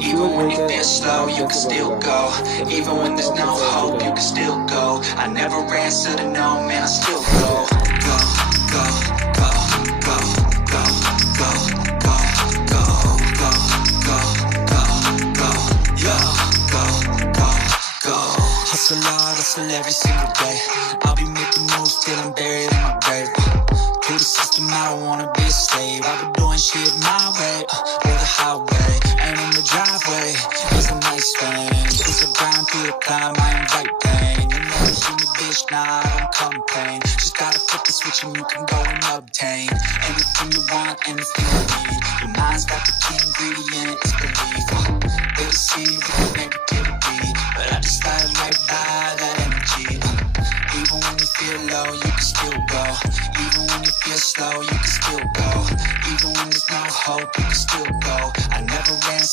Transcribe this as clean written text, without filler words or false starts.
Even when you feel slow, you can still go. Even when there's no hope, you can still go. I never answer to no, man, I still go. Go, go, go, go, go, go, go, go, go, go, go, go, yo, go, go, go. Hustle hard, hustle every single day. I'll be making moves till I'm buried in my grave. To the system, I don't wanna be a slave. I've been doing shit my way, or the highway. And in the driveway, it's a nice thing. It's a grind through the climb, I invite pain. You know it's in the bitch, nah, I don't complain. Just gotta flip the switch and you can go and obtain anything you want, anything you need. Your mind's got the key ingredient, it's belief. They deceive with the negativity, but I just slide right by that energy. Even when you feel low, you can still go. Even when you feel slow, you can still go. Even when there's no hope, you can still go. I never ran